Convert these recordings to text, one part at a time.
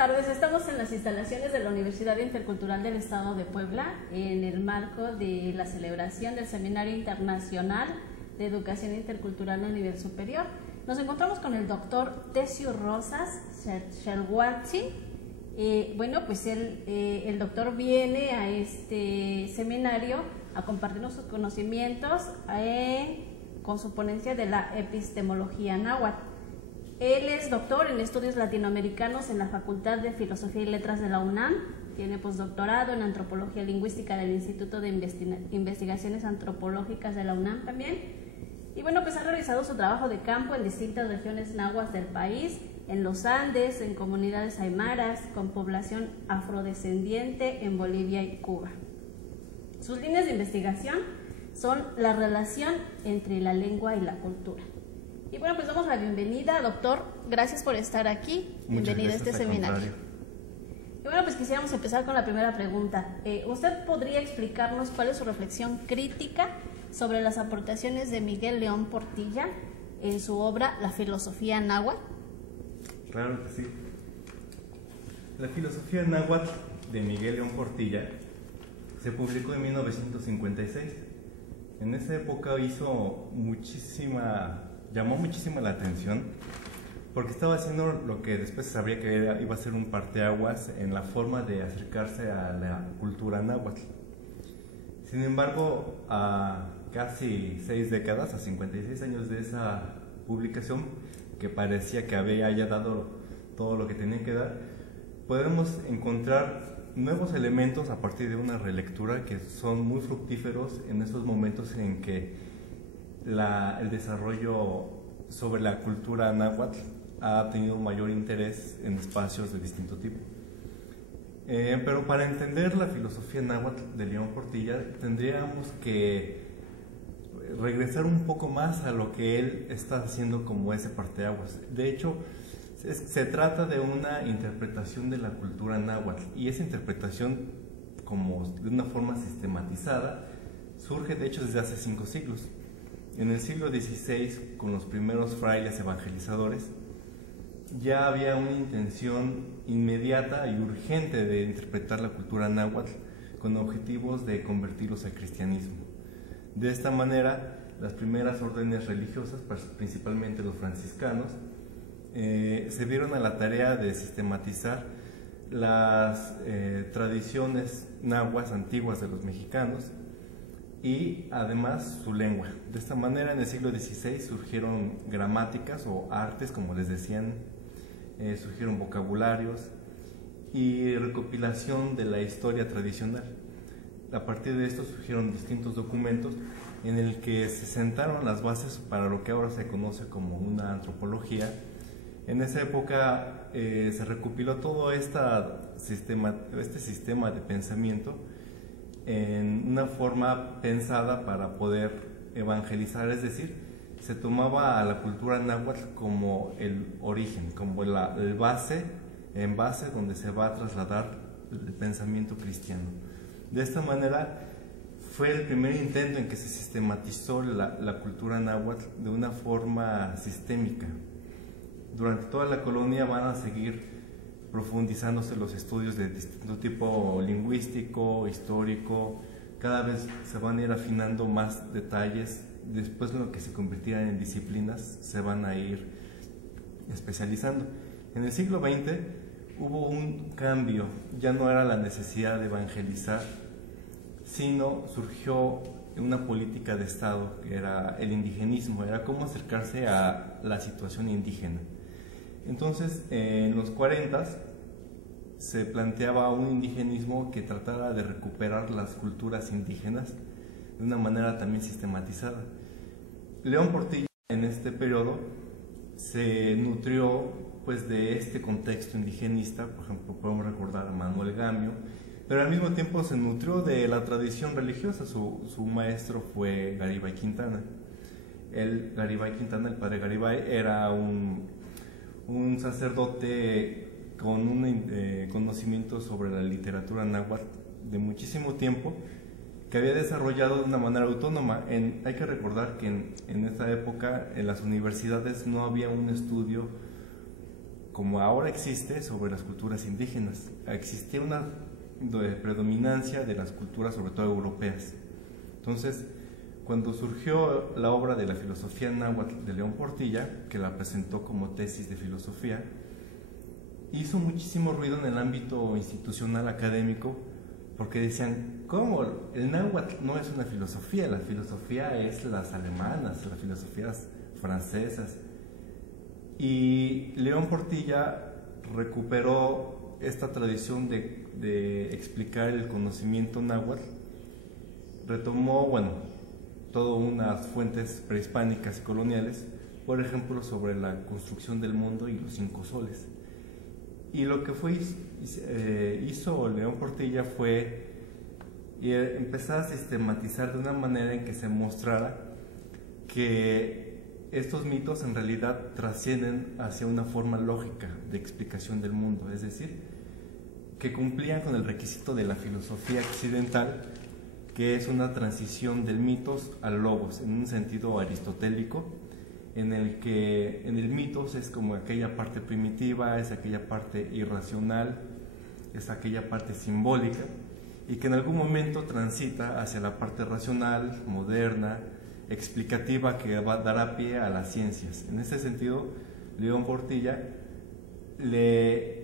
tardes, estamos en las instalaciones de la Universidad Intercultural del Estado de Puebla en el marco de la celebración del Seminario Internacional de Educación Intercultural a nivel superior. Nos encontramos con el doctor Tesio Rosas Shelwatzin. Bueno, pues el doctor viene a este seminario a compartirnos sus conocimientos con su ponencia de la epistemología náhuatl. Él es doctor en estudios latinoamericanos en la Facultad de Filosofía y Letras de la UNAM, tiene postdoctorado en antropología lingüística del Instituto de Investigaciones Antropológicas de la UNAM también, y bueno, pues ha realizado su trabajo de campo en distintas regiones náhuatl del país, en los Andes, en comunidades aymaras, con población afrodescendiente en Bolivia y Cuba. Sus líneas de investigación son la relación entre la lengua y la cultura. Y bueno, pues damos la bienvenida, doctor. Gracias por estar aquí. Bienvenido a este seminario. Y bueno, pues quisiéramos empezar con la primera pregunta. ¿Usted podría explicarnos cuál es su reflexión crítica sobre las aportaciones de Miguel León Portilla en su obra La filosofía náhuatl? Claro que sí. La filosofía náhuatl de Miguel León Portilla se publicó en 1956. En esa época llamó muchísima la atención porque estaba haciendo lo que después se sabría que iba a ser un parteaguas en la forma de acercarse a la cultura náhuatl. Sin embargo, a casi 6 décadas, a 56 años de esa publicación, que parecía que haya dado todo lo que tenía que dar, podemos encontrar nuevos elementos a partir de una relectura que son muy fructíferos en esos momentos en que el desarrollo sobre la cultura náhuatl ha tenido mayor interés en espacios de distinto tipo. Pero para entender la filosofía náhuatl de León Portilla tendríamos que regresar un poco más a lo que él está haciendo como ese parteaguas. De hecho, se trata de una interpretación de la cultura náhuatl, y esa interpretación, como de una forma sistematizada, surge de hecho desde hace 5 siglos. En el siglo XVI, con los primeros frailes evangelizadores, ya había una intención inmediata y urgente de interpretar la cultura náhuatl con objetivos de convertirlos al cristianismo. De esta manera, las primeras órdenes religiosas, principalmente los franciscanos, se dieron a la tarea de sistematizar las tradiciones náhuatl antiguas de los mexicanos y además su lengua. De esta manera, en el siglo XVI surgieron gramáticas o artes, como les decían, surgieron vocabularios y recopilación de la historia tradicional. A partir de esto surgieron distintos documentos en el que se sentaron las bases para lo que ahora se conoce como una antropología. En esa época se recopiló todo este sistema de pensamiento en una forma pensada para poder evangelizar, es decir, se tomaba a la cultura náhuatl como el origen, como el base donde se va a trasladar el pensamiento cristiano. De esta manera fue el primer intento en que se sistematizó la cultura náhuatl de una forma sistémica. Durante toda la colonia van a seguir profundizándose los estudios de distinto tipo lingüístico, histórico, cada vez se van a ir afinando más detalles, después de lo que se convirtieran en disciplinas se van a ir especializando. En el siglo XX hubo un cambio, ya no era la necesidad de evangelizar, sino surgió una política de Estado que era el indigenismo, era cómo acercarse a la situación indígena. Entonces, en los 40 se planteaba un indigenismo que tratara de recuperar las culturas indígenas de una manera también sistematizada. León Portilla en este periodo se nutrió pues de este contexto indigenista. Por ejemplo, podemos recordar a Manuel Gamio, pero al mismo tiempo se nutrió de la tradición religiosa. Su maestro fue Garibay Quintana. Garibay Quintana, el padre Garibay, era un sacerdote con un conocimiento sobre la literatura náhuatl de muchísimo tiempo, que había desarrollado de una manera autónoma. Hay que recordar que en esta época en las universidades no había un estudio como ahora existe sobre las culturas indígenas. Existía una predominancia de las culturas, sobre todo europeas. Entonces, cuando surgió la obra de la filosofía náhuatl de León Portilla, que la presentó como tesis de filosofía, hizo muchísimo ruido en el ámbito institucional académico, porque decían, ¿cómo? El náhuatl no es una filosofía, la filosofía es las alemanas, las filosofías francesas. Y León Portilla recuperó esta tradición de explicar el conocimiento náhuatl, retomó, bueno, todas unas fuentes prehispánicas y coloniales, por ejemplo, sobre la construcción del mundo y los 5 soles. Y lo que hizo León Portilla fue empezar a sistematizar de una manera en que se mostrara que estos mitos en realidad trascienden hacia una forma lógica de explicación del mundo, es decir, que cumplían con el requisito de la filosofía occidental, que es una transición del mitos al logos, en un sentido aristotélico, en el que en el mitos es como aquella parte primitiva, es aquella parte irracional, es aquella parte simbólica, y que en algún momento transita hacia la parte racional, moderna, explicativa, que dará pie a las ciencias. En ese sentido, León Portilla le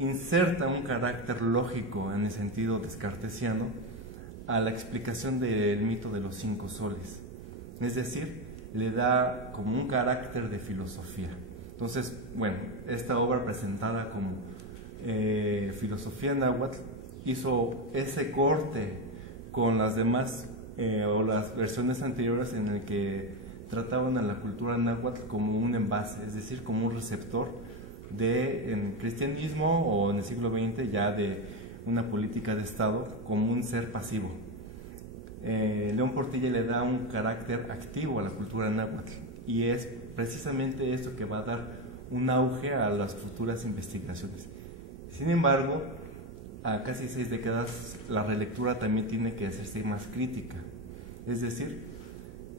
inserta un carácter lógico en el sentido descartesiano a la explicación del mito de los 5 soles, es decir, le da como un carácter de filosofía. Entonces, bueno, esta obra presentada como filosofía náhuatl hizo ese corte con las demás o las versiones anteriores en el que trataban a la cultura náhuatl como un envase, es decir, como un receptor en cristianismo o en el siglo XX ya de una política de Estado como un ser pasivo. León Portilla le da un carácter activo a la cultura náhuatl y es precisamente esto que va a dar un auge a las futuras investigaciones. Sin embargo, a casi 6 décadas la relectura también tiene que hacerse más crítica, es decir,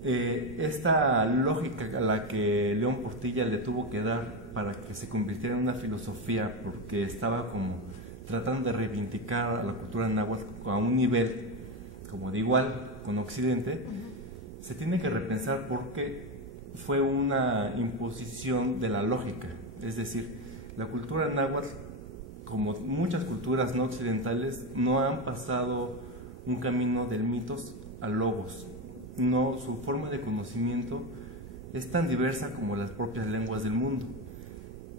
esta lógica a la que León Portilla le tuvo que dar para que se convirtiera en una filosofía, porque estaba como tratando de reivindicar a la cultura náhuatl a un nivel como de igual con Occidente, se tiene que repensar porque fue una imposición de la lógica. Es decir, la cultura náhuatl, como muchas culturas no occidentales, no han pasado un camino del mitos al logos. No, su forma de conocimiento es tan diversa como las propias lenguas del mundo.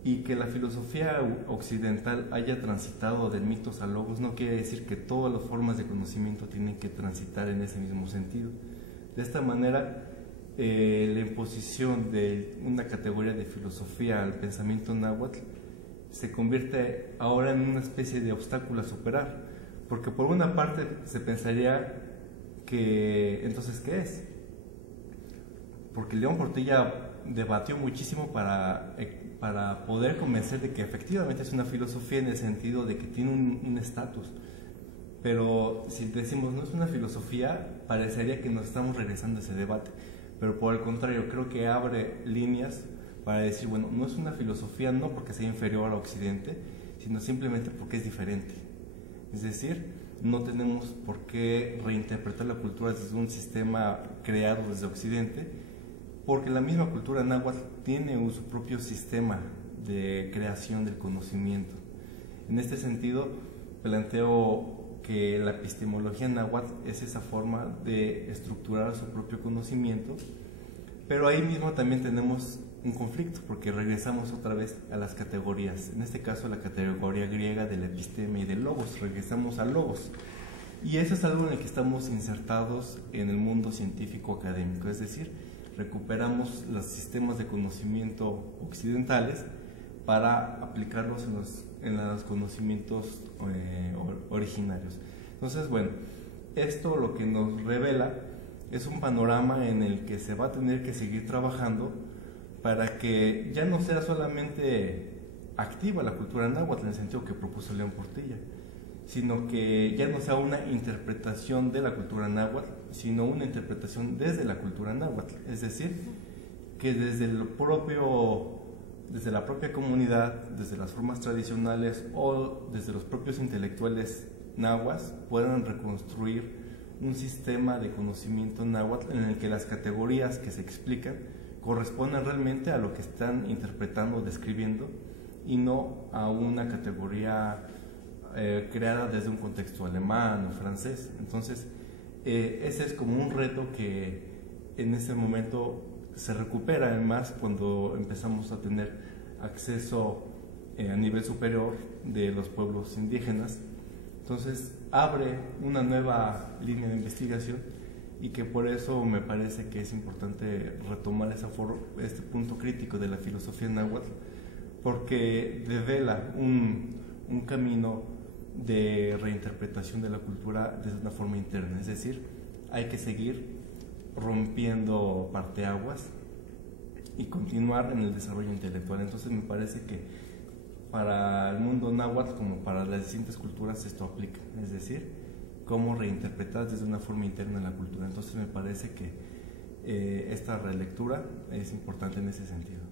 Y que la filosofía occidental haya transitado del mitos al logos no quiere decir que todas las formas de conocimiento tienen que transitar en ese mismo sentido. De esta manera, la imposición de una categoría de filosofía al pensamiento náhuatl se convierte ahora en una especie de obstáculo a superar, porque por una parte se pensaría que entonces ¿qué es? Porque León Portilla debatió muchísimo para poder convencer de que efectivamente es una filosofía en el sentido de que tiene un estatus. Pero si decimos no es una filosofía, parecería que nos estamos regresando a ese debate. Pero por el contrario, creo que abre líneas para decir, bueno, no es una filosofía no porque sea inferior a Occidente, sino simplemente porque es diferente. Es decir, no tenemos por qué reinterpretar la cultura desde un sistema creado desde Occidente, porque la misma cultura náhuatl tiene su propio sistema de creación del conocimiento. En este sentido, planteo que la epistemología náhuatl es esa forma de estructurar su propio conocimiento, pero ahí mismo también tenemos un conflicto, porque regresamos otra vez a las categorías, en este caso la categoría griega del episteme y del logos, regresamos al logos. Y eso es algo en el que estamos insertados en el mundo científico académico, es decir, recuperamos los sistemas de conocimiento occidentales para aplicarlos en los conocimientos originarios. Entonces, bueno, esto lo que nos revela es un panorama en el que se va a tener que seguir trabajando para que ya no sea solamente activa la cultura náhuatl en el sentido que propuso León Portilla, sino que ya no sea una interpretación de la cultura náhuatl, sino una interpretación desde la cultura náhuatl, es decir, que desde desde la propia comunidad, desde las formas tradicionales o desde los propios intelectuales nahuas puedan reconstruir un sistema de conocimiento náhuatl en el que las categorías que se explican correspondan realmente a lo que están interpretando o describiendo y no a una categoría creada desde un contexto alemán o francés. Entonces, ese es como un reto que en ese momento se recupera además cuando empezamos a tener acceso a nivel superior de los pueblos indígenas. Entonces abre una nueva línea de investigación y que por eso me parece que es importante retomar este punto crítico de la filosofía náhuatl, porque devela un camino de reinterpretación de la cultura desde una forma interna, es decir, hay que seguir rompiendo parteaguas y continuar en el desarrollo intelectual. Entonces me parece que para el mundo náhuatl como para las distintas culturas esto aplica, es decir, cómo reinterpretar desde una forma interna la cultura. Entonces me parece que esta relectura es importante en ese sentido.